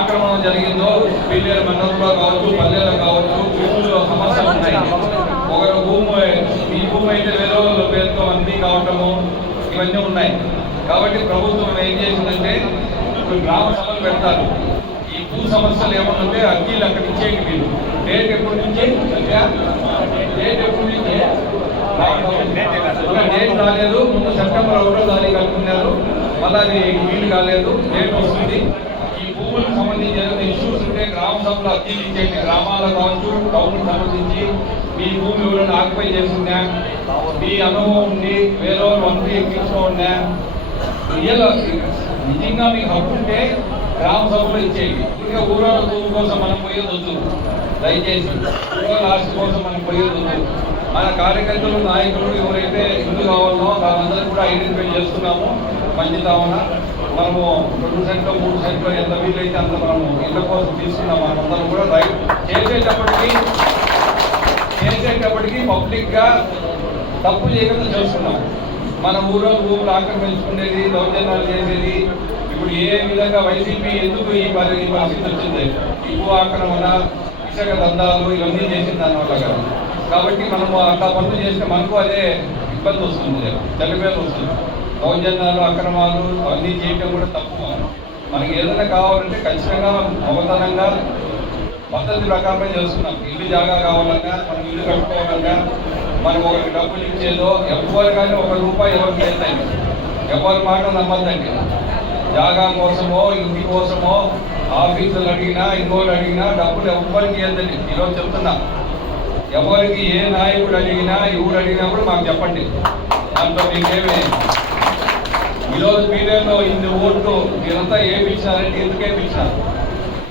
ఆక్రమణ జరిగిందో పిల్లల మండలంలో కావచ్చు, పల్లెల్లో కావచ్చు, భూములు సమస్యలు ఉన్నాయి. ఒకరు ఈ భూమి అయితే వేరే వాళ్ళ పేరుతో మంది కావటము ఇవన్నీ ఉన్నాయి. కాబట్టి ప్రభుత్వం ఏం చేసిందంటే ఇప్పుడు గ్రామ సభలు పెడతారు. ఈ భూ సమస్యలు ఏమన్నా అర్జీలు అక్కడ ఇచ్చేకి మీరు డేట్ ఎప్పటి నుంచి డేట్ రాలేదు. ముందు సెప్టెంబర్ 1వ తారీఖు అనుకున్నారు, మళ్ళీ అది వీలు కాలేదు. డేట్ వస్తుంది. ఈ భూములకు సంబంధించి ఏదైనా ఇష్యూస్ ఉంటే గ్రామ సభలో అర్జీలు ఇచ్చేయండి. గ్రామాలకు కావచ్చు, టౌన్కి సంబంధించి మీ భూమి ఎవరైనా ఆక్యుపై చేస్తున్నా, మీ అనుభవం ఉండి వేరే మంత్రి ఎక్కించుకోండా, నిజంగా మీకు హక్కు ఉంటే గ్రామ సభలో ఇచ్చేయండి. ఇంకా ఊరాల భూమి కోసం మనం పోయేది వద్దు. దయచేసి ఊరాల ఆస్తి కోసం మనం పోయేది వద్దు. మన కార్యకర్తలు, నాయకులు ఎవరైతే ఇల్లు కావాలో వాళ్ళందరూ కూడా ఐడెంటిఫై చేస్తున్నాము. మంచిదామన మనము 2 సెంట్లు 3 సెంట్లు ఎంత వీలైతే అంత మనము ఇళ్ళ కోసం తీసుకున్నాం. మనమందరం కూడా రైట్ చేసేటప్పటికీ పబ్లిక్గా తప్పు చేయకుండా చేస్తున్నాం. మన ఊరో భూములు ఆక్రమించుకునేది, దౌర్జన్యాలు చేసేది, ఇప్పుడు ఏ విధంగా వైసీపీ ఎందుకు ఈ పరిస్థితి వచ్చింది? ఈ భూ ఆక్రమణ, ఇసుక దందాలు ఇవన్నీ చేసిన దానివల్ల కదా. కాబట్టి మనము అట్లా పనులు చేస్తే మనకు అదే ఇబ్బంది వస్తుంది, చనిపోయేది వస్తుంది. దౌర్జన్యాలు, అక్రమాలు అవన్నీ చేయటం కూడా తప్పు. మనకి ఏదైనా కావాలంటే ఖచ్చితంగా అవధానంగా పద్ధతి ప్రకారమే చేస్తున్నాం. ఇల్లు జాగా కావాలన్నా, మనం ఇల్లు కట్టుకోవాలన్నా, మనకు ఒకరికి డబ్బులు ఇచ్చేదో ఎవరు కానీ ₹1 ఎవరికి వేస్తాయి. ఎవరి మాట నమ్మద్దండి. జాగా కోసమో, ఇంటి కోసమో, ఆఫీసులు అడిగినా, ఇంకోటి అడిగినా డబ్బులు ఎవరికి వేద్దండి. ఈరోజు చెప్తున్నా, ఎవరికి ఏ నాయకుడు అడిగినా, ఎవరు అడిగినా కూడా మాకు చెప్పండి. దాంట్లో మీకేమి ఈరోజు మీరేమో ఇన్ని ఓట్లు మీరంతా ఏమిచ్చారంటే ఎందుకు ఏమిచ్చారు?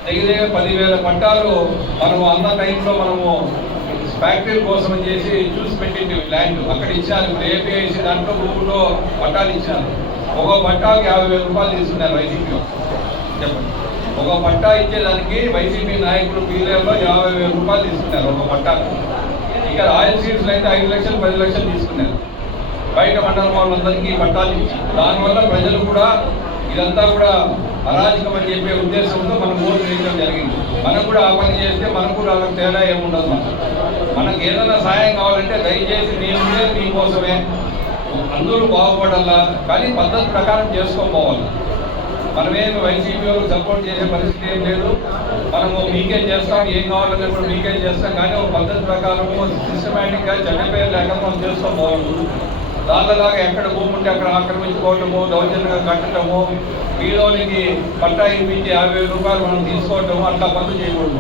దగ్గర 10,000 పట్టాలు మనము అన్న టైంలో మనము ఫ్యాక్టరీ కోసం చేసి చూసి పెట్టింది ల్యాండ్ అక్కడ ఇచ్చారు. ఇప్పుడు ఏపీఐసి దాంట్లో భూముల్లో పట్టాలు ఇచ్చారు. ఒక పట్టాకి ₹50,000 తీసుకున్నారు వైసీపీ. చెప్పండి, ఒక పట్టా ఇచ్చేదానికి వైసీపీ నాయకులు పీలేలో ₹50,000 తీసుకున్నారు ఒక పట్టాకు. ఇక్కడ ఆయిల్ సీడ్స్లో అయితే 5 లక్షలు 10 లక్షలు తీసుకున్నారు. బయట మండలం వాళ్ళందరికీ పట్టాలు ఇచ్చి దానివల్ల ప్రజలు కూడా ఇదంతా కూడా అరాజకం అని చెప్పే ఉద్దేశంతో మనం ఓటు వేయడం జరిగింది. మనం కూడా ఆ పని చేస్తే మనకు కూడా వాళ్ళకి తేడా ఏముండదు. మనకు ఏదైనా సాయం కావాలంటే దయచేసి నేను మీకోసమే, అందరూ బాగుపడాలా, కానీ పద్ధతి ప్రకారం చేసుకోపోవాలి. మనమేమి వైసీపీ వాళ్ళకి సపోర్ట్ చేసే పరిస్థితి ఏం లేదు. మనము మీకేం చేస్తాం, ఏం కావాలన్నా కూడా మీకేం చేస్తాం, కానీ ఒక పద్ధతి ప్రకారము సిస్టమేటిక్గా చెడ్డపేరు లేకుండా మనం చేసుకోపోవాలి. దానిలాగా ఎక్కడ భూమి ఉంటే అక్కడ ఆక్రమించుకోవటము, దౌర్జన్యంగా కట్టడము, వీళ్ళకి పట్టా ఇప్పించి ₹50,000 మనం తీసుకోవటము, అట్లా పనులు చేయకూడదు.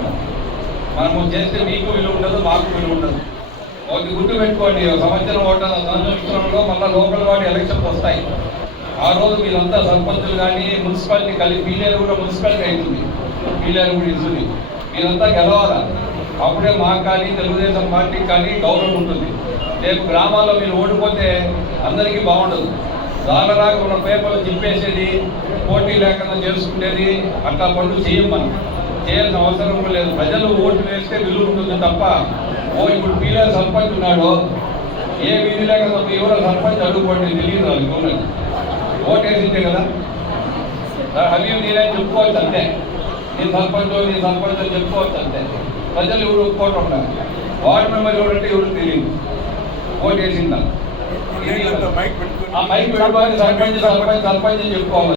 మనము చేస్తే మీకు విలువ ఉండదు, మాకు విలువ ఉండదు. ఒక గుర్తు పెట్టుకోండి, సంవత్సరంలో మళ్ళీ లోకల్ వాడి ఎలక్షన్స్ వస్తాయి. ఆ రోజు వీళ్ళంతా సర్పంచులు కానీ మున్సిపాలిటీ కలిసి పీలేరు కూడా మున్సిపాలిటీ అవుతుంది, పీలేరు కూడా ఇస్తుంది. వీళ్ళంతా గెలవాలా. అప్పుడే మాకు కానీ తెలుగుదేశం పార్టీకి కానీ గౌరవం ఉంటుంది. రేపు గ్రామాల్లో మీరు ఓడిపోతే అందరికీ బాగుండదు. దానిలాగా ఉన్న పేపర్లు చింపేసేది, పోటీ లేకుండా చేసుకునేది, అట్లా పనులు చేయం. మనం చేయాల్సిన అవసరం లేదు. ప్రజలు ఓటు వేస్తే విలువ ఉంటుంది తప్ప, ఇప్పుడు పీలేరు సర్పంచ్ ఉన్నాడు, ఏ విధి లేకుండా ఎవరో సర్పంచ్ అడుగుకోండి తెలియదు వాళ్ళకి. ఊళ్ళకి ఓటు వేసిందే కదా, అవి నీళ్ళని చెప్పుకోవచ్చు అంతే. నీ సర్పంచ్ చెప్పుకోవచ్చు అంతే. ప్రజలు ఎవరు ఒప్పుకోవటం ఉండాలి. వార్డు మెంబర్ ఎవరంటే ఎవరు తెలియదు. ఓటు వేసిందా మైక్ పెట్టుకోవాలి, సర్పంచ్ చెప్పుకోవాలి.